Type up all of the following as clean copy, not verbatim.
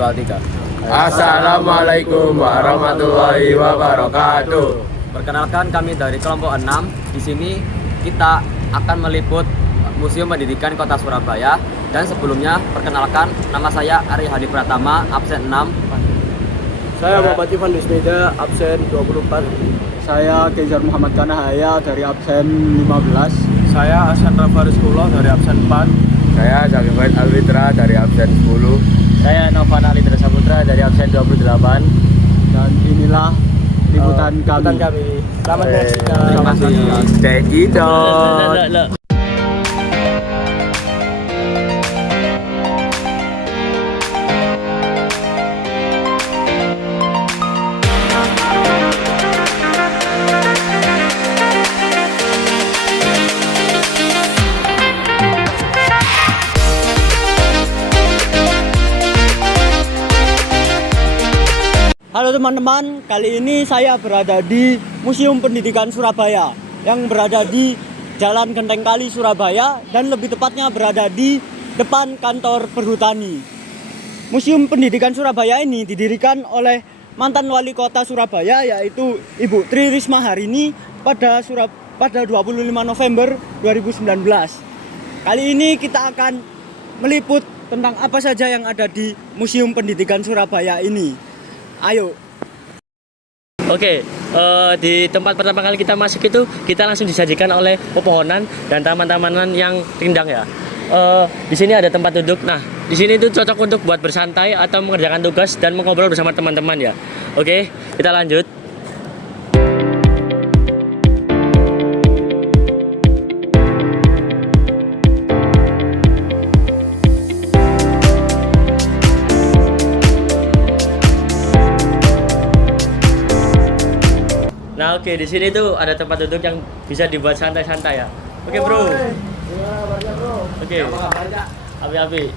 3. Assalamualaikum warahmatullahi wabarakatuh. Perkenalkan, kami dari kelompok 6. Di sini kita akan meliput Museum Pendidikan Kota Surabaya. Dan sebelumnya, perkenalkan, nama saya Ari Hadi Pratama, absen 6. Saya Muhammad Ivan Dismeda, absen 24. Saya Kejar Muhammad Kanahaya dari absen 15. Saya Hasan Rafarizkullah dari absen 4. Saya Zakifat Alwitra dari absen 10. Saya Novan Alidra Saputra dari absen 28. Dan inilah liputan kami. Selamat menyaksikan. Terima kasih. Cekidot. Halo teman-teman, kali ini saya berada di Museum Pendidikan Surabaya yang berada di Jalan Genteng Kali, Surabaya, dan lebih tepatnya berada di depan kantor Perhutani. Museum Pendidikan Surabaya ini didirikan oleh mantan wali kota Surabaya, yaitu Ibu Tri Risma Harini pada 25 November 2019. Kali ini kita akan meliput tentang apa saja yang ada di Museum Pendidikan Surabaya ini. Ayo. Oke, di tempat pertama kali kita masuk itu kita langsung disajikan oleh pepohonan dan taman-tamanan yang rindang ya. Di sini ada tempat duduk. Nah, di sini itu cocok untuk buat bersantai atau mengerjakan tugas dan mengobrol bersama teman-teman ya. Oke, kita lanjut. Nah, oke, di sini tuh ada tempat duduk yang bisa dibuat santai-santai ya. Oke, bro. Oke. Api-api.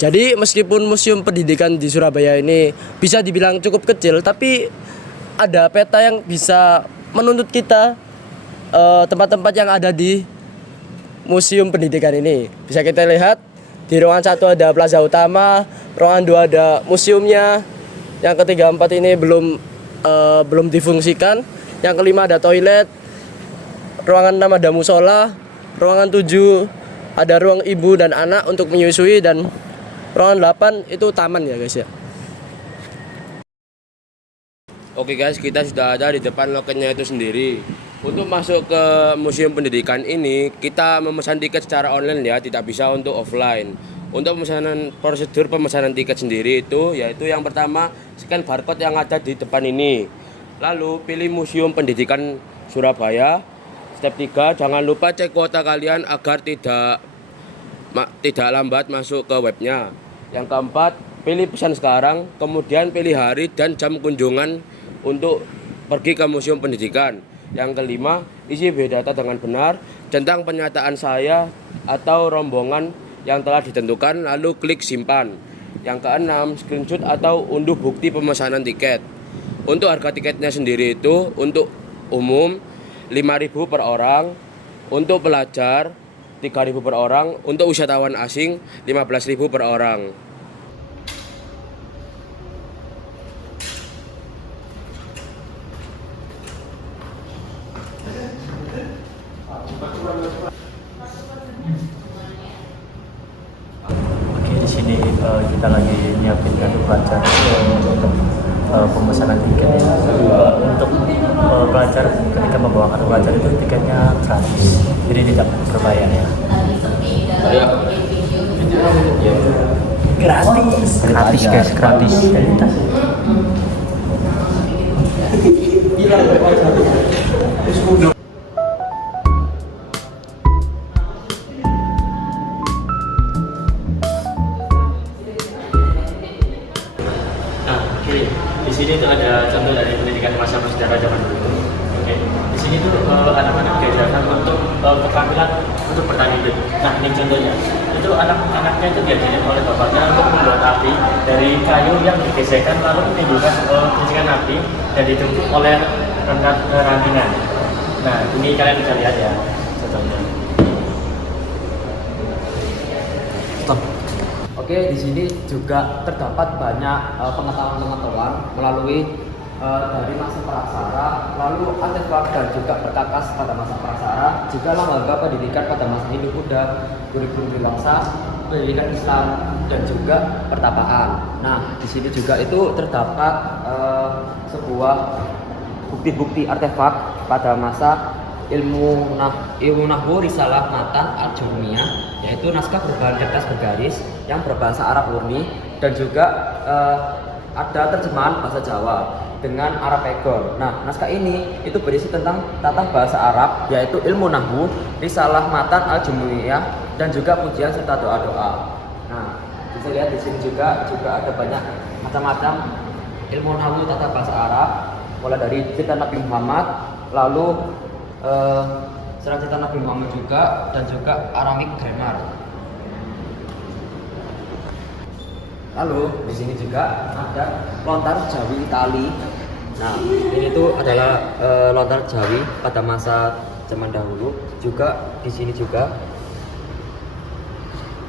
Jadi meskipun Museum Pendidikan di Surabaya ini bisa dibilang cukup kecil, tapi ada peta yang bisa menuntut kita tempat-tempat yang ada di Museum Pendidikan ini. Bisa kita lihat di ruangan 1 ada plaza utama, ruangan 2 ada museumnya, yang ketiga 4 ini belum difungsikan, yang kelima ada toilet, ruangan 6 ada musola, ruangan 7 ada ruang ibu dan anak untuk menyusui, dan ruangan 8 itu taman ya guys ya. Oke guys, kita sudah ada di depan loketnya itu sendiri. Untuk masuk ke Museum Pendidikan ini, kita memesan tiket secara online ya, tidak bisa untuk offline. Untuk prosedur pemesanan tiket sendiri itu yaitu yang pertama, scan barcode yang ada di depan ini. Lalu pilih Museum Pendidikan Surabaya. Step 3, jangan lupa cek kuota kalian agar tidak lambat masuk ke webnya. Yang keempat, pilih pesan sekarang, kemudian pilih hari dan jam kunjungan untuk pergi ke Museum Pendidikan. Yang kelima, isi biodata dengan benar, centang pernyataan saya atau rombongan yang telah ditentukan, lalu klik simpan. Yang keenam, screenshot atau unduh bukti pemesanan tiket. Untuk harga tiketnya sendiri itu untuk umum 5.000 per orang, untuk pelajar 3.000 per orang, untuk wisatawan asing 15.000 per orang. Oke, di sini kita lagi nyiapin kartu pelajar untuk pemesanan tiket ya. Untuk pelajar ketika membawa kartu pelajar itu tiketnya gratis, jadi tidak berbayar ya. Gratis guys, gratis. sini tuh anak-anak diajarkan untuk keterampilan untuk bertahan hidup. Nah, ini contohnya. Itu anak-anaknya itu diajarin oleh bapaknya untuk membuat api dari kayu yang digesekkan lalu menimbulkan percikan api dan ditumpuk oleh rantingan. Nah, ini kalian bisa lihat ya contohnya. Oke, di sini juga terdapat banyak pengetahuan-pengetahuan melalui dari masa praksara, lalu artefak dan juga perkakas pada masa praksara, juga lembaga pendidikan pada masa Hindu Buddha, kurikulum bangsa, pendidikan Islam dan juga pertapaan. Nah, di sini juga itu terdapat sebuah bukti-bukti artefak pada masa ilmu nahwu risalah matan al-jumniyah, yaitu naskah berbahan kertas bergaris yang berbahasa Arab murni dan juga ada terjemahan bahasa Jawa dengan Arab Pegor. Nah, naskah ini itu berisi tentang tata bahasa Arab, yaitu ilmu nahwu, risalah matan al-jumniyah dan juga pujian serta doa-doa. Nah, bisa lihat di sini juga ada banyak macam-macam ilmu nahwu tata bahasa Arab, mulai dari cerita Nabi Muhammad, lalu cerita Nabi Muhammad juga dan juga Aramik grammar. Lalu di sini juga ada lontar Jawi Itali. Nah, ini tuh adalah lontar Jawi pada masa zaman dahulu. Juga di sini juga.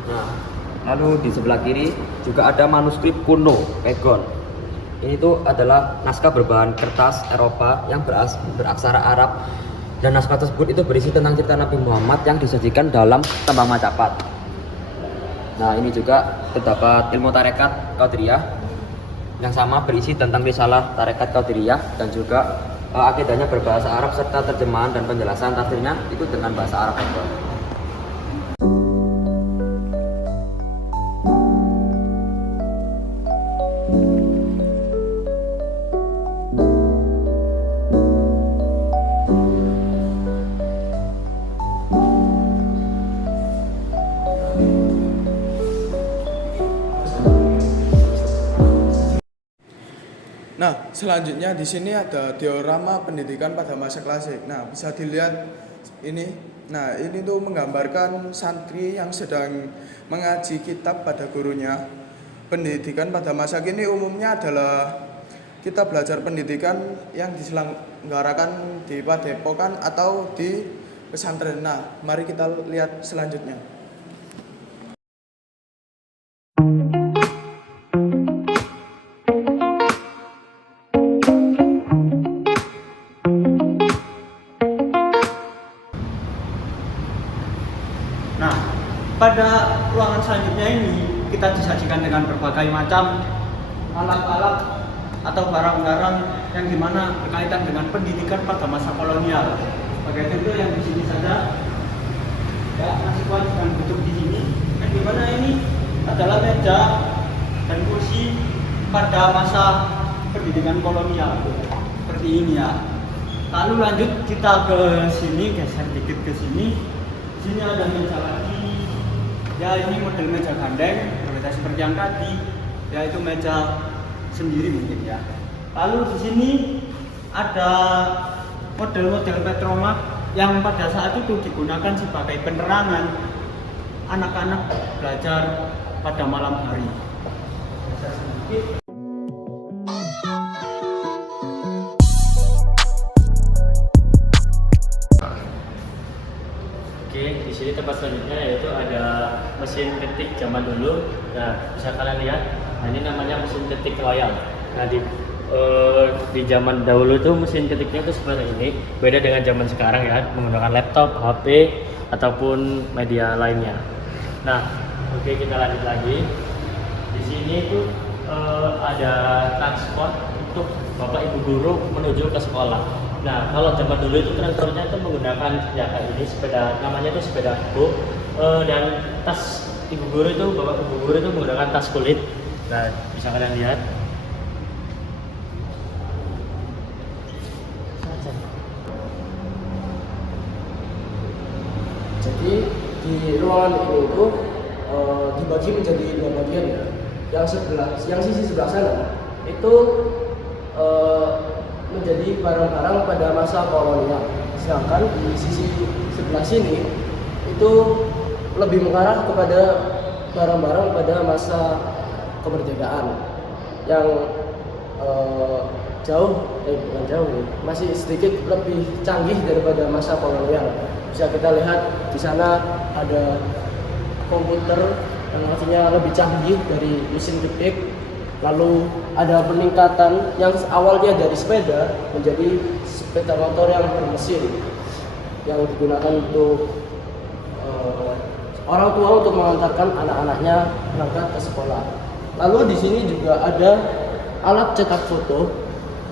Nah, lalu di sebelah kiri juga ada manuskrip kuno Pegon. Ini tuh adalah naskah berbahan kertas Eropa yang beraksara Arab, dan naskah tersebut itu berisi tentang cerita Nabi Muhammad yang disajikan dalam tembang macapat. Nah, ini juga terdapat ilmu tarekat Qadiriyah yang sama berisi tentang risalah tarekat Qadiriyah dan juga akidahnya berbahasa Arab serta terjemahan dan penjelasan tafsirnya itu dengan bahasa Arab juga. Nah, selanjutnya di sini ada diorama pendidikan pada masa klasik. Nah, bisa dilihat ini. Nah, ini tuh menggambarkan santri yang sedang mengaji kitab pada gurunya. Pendidikan pada masa kini umumnya adalah kita belajar pendidikan yang diselenggarakan di padepokan atau di pesantren. Nah, mari kita lihat selanjutnya. Nah, pada ruangan selanjutnya ini kita disajikan dengan berbagai macam alat-alat atau barang-barang yang dimana berkaitan dengan pendidikan pada masa kolonial. Sebagai contoh yang di sini saja, ya, mahasiswa sedang duduk di sini, yang dimana ini adalah meja dan kursi pada masa pendidikan kolonial seperti ini ya. Lalu lanjut kita ke sini, geser dikit ke sini. Di sini ada meja lagi, ya ini model meja gandeng, berbeda seperti yang tadi, yaitu meja sendiri mungkin ya. Lalu di sini ada model-model petromak yang pada saat itu digunakan sebagai penerangan anak-anak belajar pada malam hari. Oke, di sini tempat selanjutnya yaitu ada mesin ketik zaman dulu. Nah, bisa kalian lihat. Nah, ini namanya mesin ketik royal. Nah, di zaman dahulu itu mesin ketiknya itu seperti ini. Beda dengan zaman sekarang ya, menggunakan laptop, HP ataupun media lainnya. Nah, oke, kita lanjut lagi. Di sini itu ada transport untuk bapak ibu guru menuju ke sekolah. Nah, kalau zaman dulu itu transportnya itu menggunakan ya kayak ini, sepeda, namanya itu sepeda kuku, dan tas ibu guru itu, bapak ibu guru itu menggunakan tas kulit. Nah, bisa kalian lihat. Jadi di ruangan ini itu dibagi menjadi dua bagian ya. Yang sisi sebelah sana itu menjadi barang-barang pada masa kolonial. Sedangkan di sisi sebelah sini itu lebih mengarah kepada barang-barang pada masa kemerdekaan yang bukan jauh ya, masih sedikit lebih canggih daripada masa kolonial. Bisa kita lihat di sana ada komputer yang artinya lebih canggih dari mesin ketik. Lalu ada peningkatan yang awalnya dari sepeda menjadi sepeda motor yang bermesin yang digunakan untuk orang tua untuk mengantarkan anak-anaknya berangkat ke sekolah. Lalu di sini juga ada alat cetak foto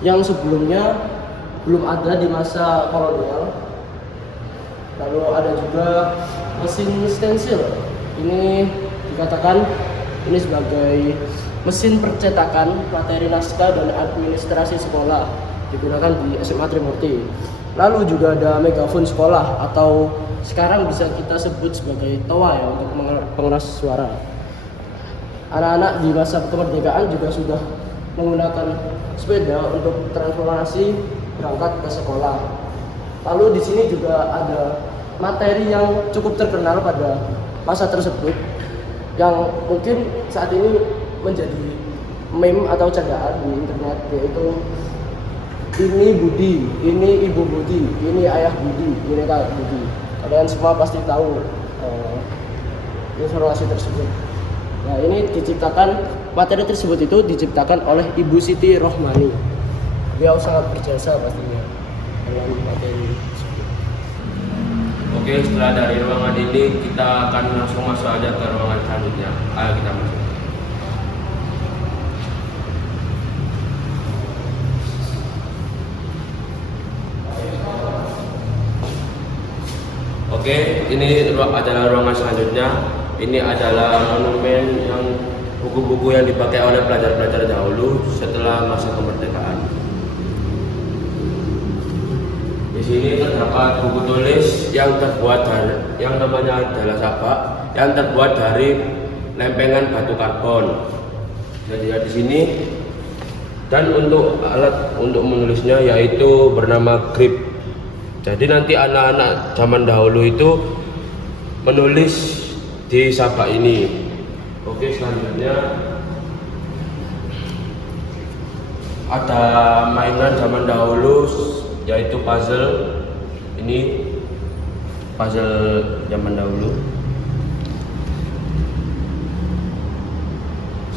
yang sebelumnya belum ada di masa kolonial. Lalu ada juga mesin stensil. Ini dikatakan ini sebagai mesin percetakan materi naskah dan administrasi sekolah, digunakan di SMA Trimurti. Lalu juga ada megafon sekolah atau sekarang bisa kita sebut sebagai toa ya untuk pengeras suara. Anak-anak di masa kemerdekaan juga sudah menggunakan sepeda untuk transportasi berangkat ke sekolah. Lalu di sini juga ada materi yang cukup terkenal pada masa tersebut yang mungkin saat ini menjadi meme atau candaan di internet, yaitu ini Budi, ini Ibu Budi, ini Ayah Budi, ini Kak Budi. Kalian semua pasti tahu informasi tersebut. Nah, ini materi tersebut itu diciptakan oleh Ibu Siti Rohmani. Beliau sangat berjasa pastinya dengan materi tersebut. Oke, setelah dari ruangan ini kita akan langsung masuk aja ke ruangan selanjutnya. Ayo kita masuk. Oke, ini adalah ruangan selanjutnya. Ini adalah monumen yang buku-buku yang dipakai oleh pelajar-pelajar dahulu setelah masa kemerdekaan. Di sini terdapat buku tulis yang terbuat dari yang namanya Jala Sabak yang terbuat dari lempengan batu karbon. Jadi di sini dan untuk alat untuk menulisnya yaitu bernama grip. Jadi nanti anak-anak zaman dahulu itu menulis di sabak ini. Oke, selanjutnya ada mainan zaman dahulu yaitu puzzle. Ini puzzle zaman dahulu.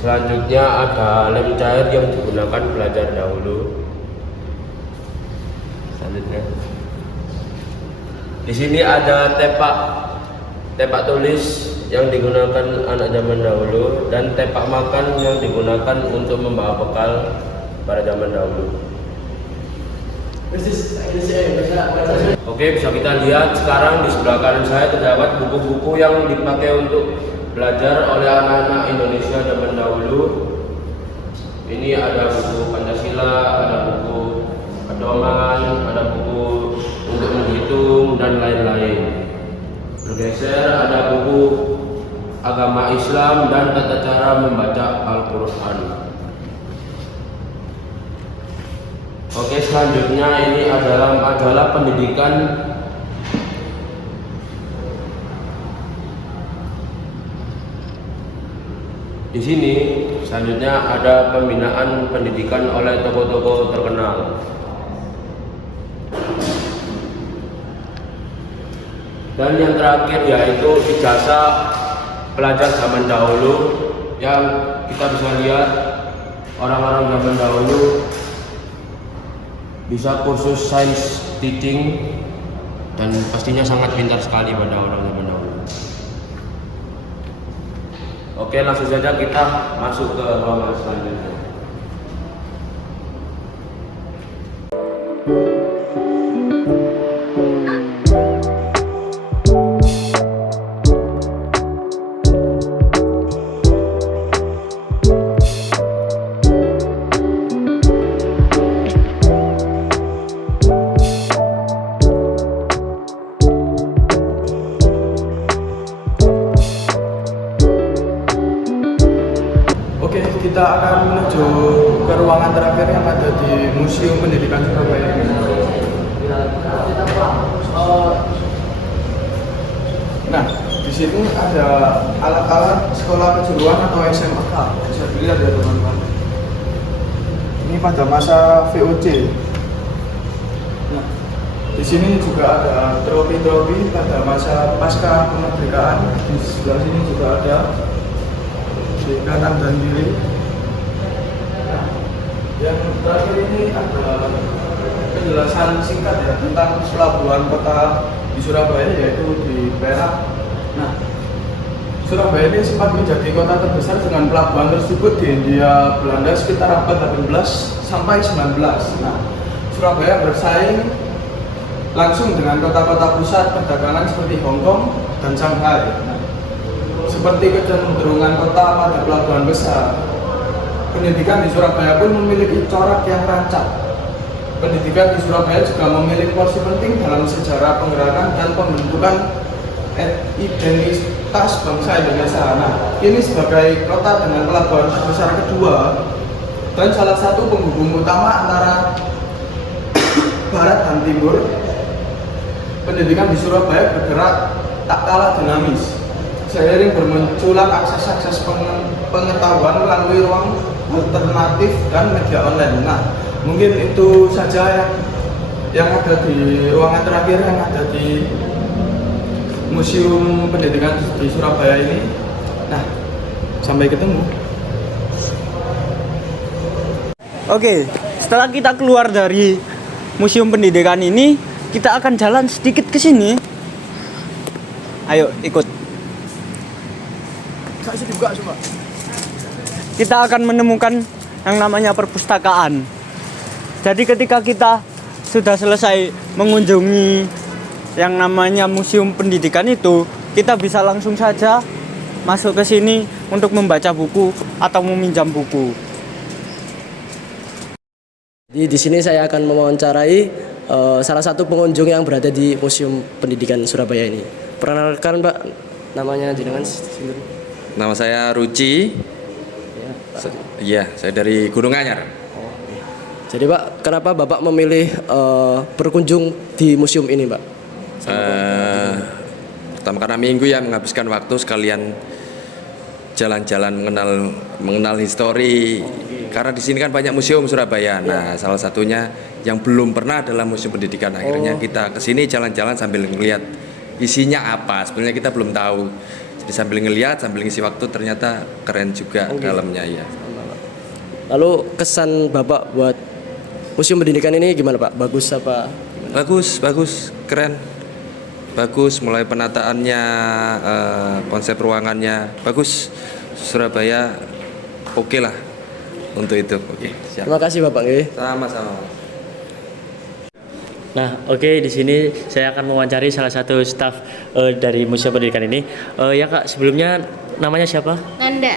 Selanjutnya ada lem cair yang digunakan pelajar dahulu. Selanjutnya di sini ada tepak tulis yang digunakan anak zaman dahulu dan tepak makan yang digunakan untuk membawa bekal pada zaman dahulu. Oke, bisa kita lihat sekarang di sebelah kanan saya terdapat buku-buku yang dipakai untuk belajar oleh anak-anak Indonesia zaman dahulu. Ini ada buku Pancasila, ada buku pedoman, ada buku untuk menghitung dan lain-lain. Bergeser ada buku agama Islam dan tata cara membaca Al-Quran. Oke, selanjutnya ini adalah majalah pendidikan. Di sini selanjutnya ada pembinaan pendidikan oleh tokoh-tokoh terkenal. Dan yang terakhir yaitu ijazah pelajar zaman dahulu yang kita bisa lihat orang-orang zaman dahulu bisa kursus science teaching dan pastinya sangat pintar sekali pada orang zaman dahulu. Oke, langsung saja kita masuk ke ruangan selanjutnya. Kita akan menuju ke ruangan terakhir yang ada di Museum Pendidikan Surabaya. Di sini ada alat-alat sekolah kejuruan atau SMK. Bisa dilihat ya teman-teman. Ini pada masa VOC. Nah, di sini juga ada trofi-trofi pada masa pasca kemerdekaan. Di sebelah sini juga ada di kanan dan kiri. Nah, yang terakhir ini ada penjelasan singkat ya tentang pelabuhan kota di Surabaya, yaitu di Perak. Nah, Surabaya ini sempat menjadi kota terbesar dengan pelabuhan tersebut di Hindia Belanda sekitar abad 18 sampai 19. Nah, Surabaya bersaing langsung dengan kota-kota pusat perdagangan seperti Hong Kong dan Shanghai. Nah, seperti kecenderungan kota pada pelabuhan besar, pendidikan di Surabaya pun memiliki corak yang rancak. Pendidikan di Surabaya juga memiliki porsi penting dalam sejarah penggerakan dan pembentukan identitas bangsa Indonesia. Nah, ini sebagai kota dengan pelabuhan terbesar kedua dan salah satu penghubung utama antara barat dan timur, pendidikan di Surabaya bergerak tak kalah dinamis. Seiring bermunculan akses-akses pengetahuan melalui ruang alternatif dan media online. Nah, mungkin itu saja yang ada di ruangan terakhir yang ada di Museum Pendidikan di Surabaya ini. Nah, sampai ketemu. Oke, setelah kita keluar dari Museum Pendidikan ini, kita akan jalan sedikit ke sini. Ayo, ikut. Kita akan menemukan yang namanya perpustakaan. Jadi ketika kita sudah selesai mengunjungi yang namanya Museum Pendidikan itu, kita bisa langsung saja masuk ke sini untuk membaca buku atau meminjam buku. Di sini saya akan mewawancarai salah satu pengunjung yang berada di Museum Pendidikan Surabaya ini. Perkenalkan Pak, namanya jenengan? Nama saya Ruci. Iya, saya dari Gunung Anyar. Jadi Pak, kenapa Bapak memilih berkunjung di museum ini Pak? Pertama karena minggu ya, menghabiskan waktu sekalian jalan-jalan mengenal histori. Karena di sini kan banyak museum Surabaya. Nah, salah satunya yang belum pernah adalah Museum Pendidikan. Akhirnya kita ke sini jalan-jalan sambil ngelihat isinya apa. Sebenarnya kita belum tahu. Jadi sambil ngelihat, sambil ngisi waktu, ternyata keren juga dalamnya ya. Lalu kesan Bapak buat Museum Pendidikan ini gimana Pak? Bagus apa? Bagus, keren. Bagus, mulai penataannya, konsep ruangannya bagus. Surabaya oke lah untuk itu. Oke, siap. Terima kasih Bapak. Sama-sama. Nah, oke, di sini saya akan mewawancari salah satu staf dari Museum Pendidikan ini. Ya Kak, sebelumnya namanya siapa? Nanda.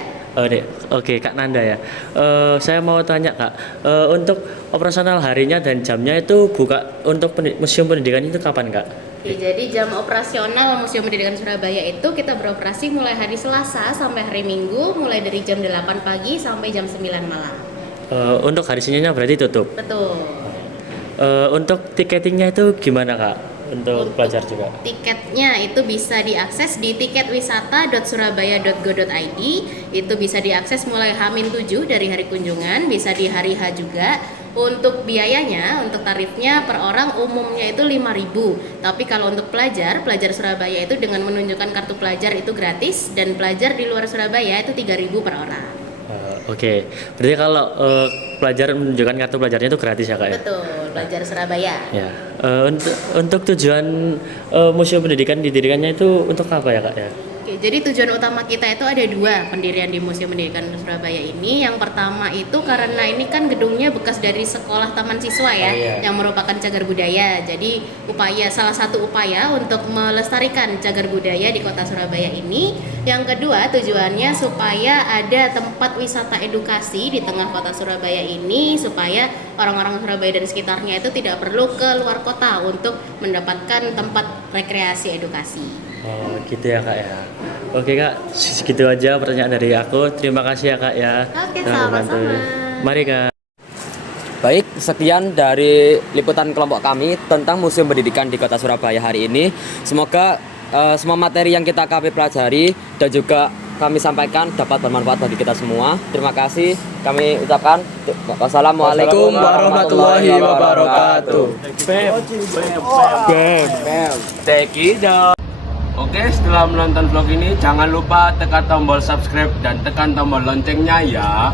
Oke, Kak Nanda ya. Saya mau tanya Kak, untuk operasional harinya dan jamnya itu buka untuk Museum Pendidikan itu kapan Kak? Oke, jadi jam operasional Museum Pendidikan Surabaya itu kita beroperasi mulai hari Selasa sampai hari Minggu, mulai dari jam 8 pagi sampai jam 9 malam. Untuk hari Seninnya berarti tutup. Betul. Untuk tiketingnya itu gimana Kak? Untuk pelajar juga. Tiketnya itu bisa diakses di tiketwisata.surabaya.go.id. Itu bisa diakses mulai H-7 dari hari kunjungan, bisa di hari H juga. Untuk biayanya, untuk tarifnya per orang umumnya itu 5.000. Tapi kalau untuk pelajar Surabaya itu dengan menunjukkan kartu pelajar itu gratis, dan pelajar di luar Surabaya itu 3.000 per orang. Oke. Berarti kalau pelajar menunjukkan kartu pelajarnya itu gratis ya Kak ya? Betul, pelajar Surabaya. Ya. Untuk tujuan Museum Pendidikan didirikannya itu untuk apa ya Kak ya? Oke, jadi tujuan utama kita itu ada dua pendirian di Museum Pendidikan Surabaya ini. Yang pertama itu karena ini kan gedungnya bekas dari sekolah taman siswa ya, yang merupakan cagar budaya. Jadi salah satu upaya untuk melestarikan cagar budaya di kota Surabaya ini. Yang kedua tujuannya supaya ada tempat wisata edukasi di tengah kota Surabaya ini, supaya orang-orang Surabaya dan sekitarnya itu tidak perlu ke luar kota untuk mendapatkan tempat rekreasi edukasi. Oh gitu ya Kak ya. Oke Kak, segitu aja pertanyaan dari aku. Terima kasih ya Kak ya. Oke, Telah membantu. sama-sama. Mari Kak. Baik, sekian dari liputan kelompok kami tentang Museum Pendidikan di Kota Surabaya hari ini. Semoga semua materi yang kami pelajari dan juga kami sampaikan dapat bermanfaat bagi kita semua. Terima kasih. Kami ucapkan wassalamualaikum warahmatullahi wabarakatuh. Take it down. Oke, setelah menonton vlog ini jangan lupa tekan tombol subscribe dan tekan tombol loncengnya ya.